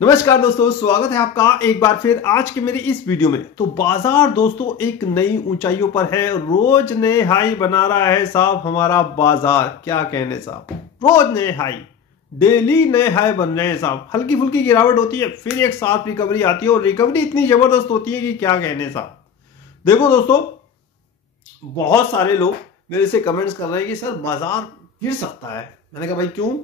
नमस्कार दोस्तों, स्वागत है आपका एक बार फिर आज के मेरी इस वीडियो में। तो बाजार दोस्तों एक नई ऊंचाइयों पर है, रोज नए हाई बना रहा है साहब हमारा बाजार। क्या कहने साहब, रोज नए हाई, डेली नए हाई बन रहे हैं साहब। हल्की फुल्की गिरावट होती है, फिर एक साथ रिकवरी आती है और रिकवरी इतनी जबरदस्त होती है कि क्या कहने साहब। देखो दोस्तों, बहुत सारे लोग मेरे से कमेंट्स कर रहे हैं कि सर बाजार गिर सकता है। मैंने कहा भाई क्यों?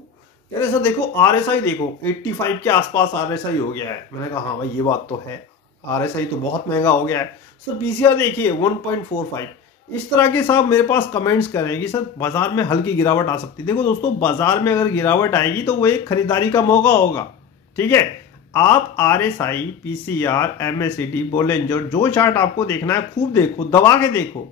कह रहे सर देखो आरएसआई देखो 85 के आसपास आरएसआई हो गया है। मैंने कहा हाँ भाई ये बात तो है, आरएसआई तो बहुत महंगा हो गया है। सर पीसीआर देखिए 1.45। इस तरह के साहब मेरे पास कमेंट्स कर रहे हैं कि सर बाजार में हल्की गिरावट आ सकती है। देखो दोस्तों, बाजार में अगर गिरावट आएगी तो वो एक खरीदारी का मौका होगा, ठीक है। आप आरएसआई, पीसीआर, एमएससीडी, बोलेंजर जो चार्ट आपको देखना है खूब देखो, दबा के देखो,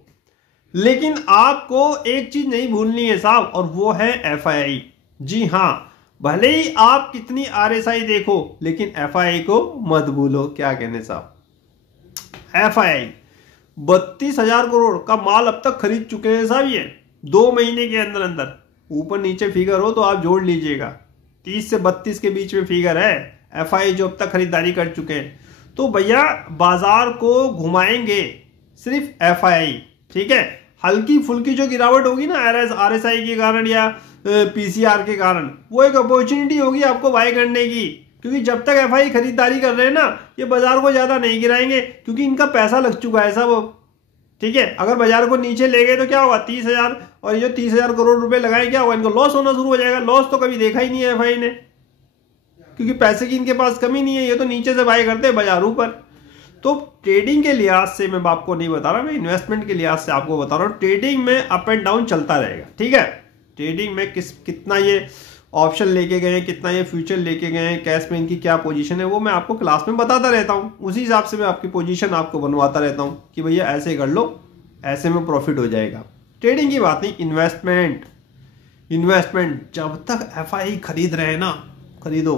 लेकिन आपको एक चीज नहीं भूलनी है साहब, और वो है एफआईआई। जी हाँ, भले ही आप कितनी आरएसआई देखो लेकिन एफआईआई को मत भूलो। क्या कहने साहब, एफआईआई 32,000 करोड़ का माल अब तक खरीद चुके हैं साहब। ये 2 महीने के अंदर अंदर, ऊपर नीचे फिगर हो तो आप जोड़ लीजिएगा, 30 से 32 के बीच में फिगर है एफआईआई जो अब तक खरीदारी कर चुके हैं। तो भैया बाजार को घुमाएंगे सिर्फ एफआईआई, ठीक है। हल्की फुल्की जो गिरावट होगी ना आरएसआई के कारण या पीसीआर के कारण, वो एक अपॉर्चुनिटी होगी आपको बाय करने की, क्योंकि जब तक एफआई खरीदारी कर रहे हैं ना, ये बाजार को ज्यादा नहीं गिराएंगे क्योंकि इनका पैसा लग चुका है सब, ठीक है। अगर बाजार को नीचे ले गए तो क्या होगा, 30,000, और ये जो 30,000 करोड़ रुपए लगाए क्या होगा, इनको लॉस होना शुरू हो जाएगा। लॉस तो कभी देखा ही नहीं है एफआई ने, क्योंकि पैसे की इनके पास कमी नहीं है, ये तो नीचे से बाय करते हैं बाजार ऊपर। तो ट्रेडिंग के लिहाज से मैं आपको नहीं बता रहा, मैं इन्वेस्टमेंट के लिहाज से आपको बता रहा हूँ। ट्रेडिंग में अप एंड डाउन चलता रहेगा, ठीक है। ट्रेडिंग में कितना ये ऑप्शन लेके गए, कितना ये फ्यूचर लेके गए, कैश में इनकी क्या पोजीशन है, वो मैं आपको क्लास में बताता रहता हूँ। उसी हिसाब से मैं आपकी पोजीशन आपको बनवाता रहता हूँ कि भैया ऐसे कर लो, ऐसे में प्रॉफिट हो जाएगा। ट्रेडिंग की बात नहीं, इन्वेस्टमेंट जब तक एफआई खरीद रहे हैं ना, खरीदो।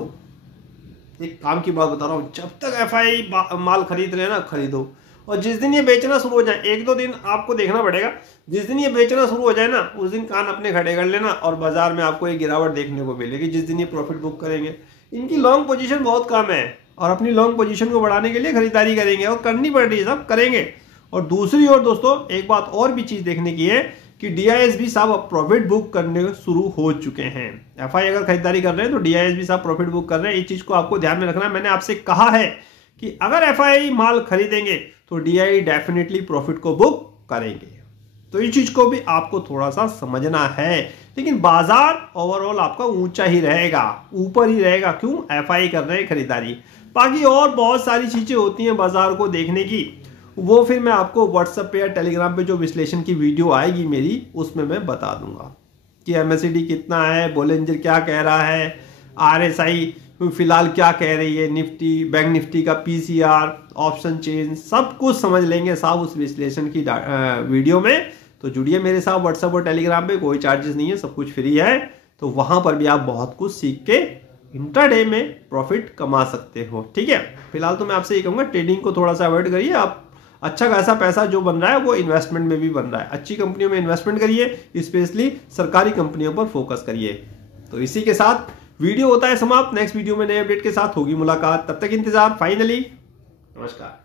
एक काम की बात बता रहा हूँ, जब तक एफआई माल खरीद रहे हैं ना, खरीदो। और जिस दिन ये बेचना शुरू हो जाए, 1-2 दिन आपको देखना पड़ेगा, जिस दिन ये बेचना शुरू हो जाए ना, उस दिन कान अपने खड़े कर लेना और बाजार में आपको एक गिरावट देखने को मिलेगी जिस दिन ये प्रॉफिट बुक करेंगे। इनकी लॉन्ग पोजीशन बहुत कम है और अपनी लॉन्ग पोजीशन को बढ़ाने के लिए खरीदारी करेंगे और करनी पड़ रही है, सब करेंगे। और दूसरी ओर दोस्तों एक बात और भी चीज देखने की है कि डीआईएस भी साहब अब प्रॉफिट बुक करने शुरू हो चुके हैं। एफआई अगर खरीदारी कर रहे हैं तो डीआईएस भी साहब प्रॉफिट बुक कर रहे हैं। इस चीज को आपको ध्यान में रखना है। मैंने आपसे कहा है कि अगर एफआई माल खरीदेंगे तो डीआई डेफिनेटली प्रॉफिट को बुक करेंगे। तो इस चीज को भी आपको थोड़ा सा समझना है। लेकिन बाजार ओवरऑल आपका ऊंचा ही रहेगा, ऊपर ही रहेगा। क्यों? एफआई कर रहे हैं खरीदारी। बाकी और बहुत सारी चीजें होती हैं बाजार को देखने की, वो फिर मैं आपको व्हाट्सएप पे या टेलीग्राम पे जो विश्लेषण की वीडियो आएगी मेरी, उसमें मैं बता दूंगा कि एमएससीडी कितना है, बोलेंजर क्या कह रहा है, आरएसआई फिलहाल क्या कह रही है, निफ्टी, बैंक निफ्टी का पीसीआर, ऑप्शन चेन, सब कुछ समझ लेंगे साहब उस विश्लेषण की वीडियो में। तो जुड़िए मेरे साथ व्हाट्सएप और टेलीग्राम पे, कोई चार्जेस नहीं है, सब कुछ फ्री है। तो वहां पर भी आप बहुत कुछ सीख के इंट्राडे में प्रॉफिट कमा सकते हो, ठीक है। फिलहाल तो मैं आपसे ये कहूंगा ट्रेडिंग को थोड़ा सा अवॉइड करिए। आप अच्छा खासा पैसा जो बन रहा है वो इन्वेस्टमेंट में भी बन रहा है, अच्छी कंपनियों में इन्वेस्टमेंट करिए, स्पेशली सरकारी कंपनियों पर फोकस करिए। तो इसी के साथ वीडियो होता है समाप्त। नेक्स्ट वीडियो में नए अपडेट के साथ होगी मुलाकात, तब तक इंतजार। फाइनली नमस्कार।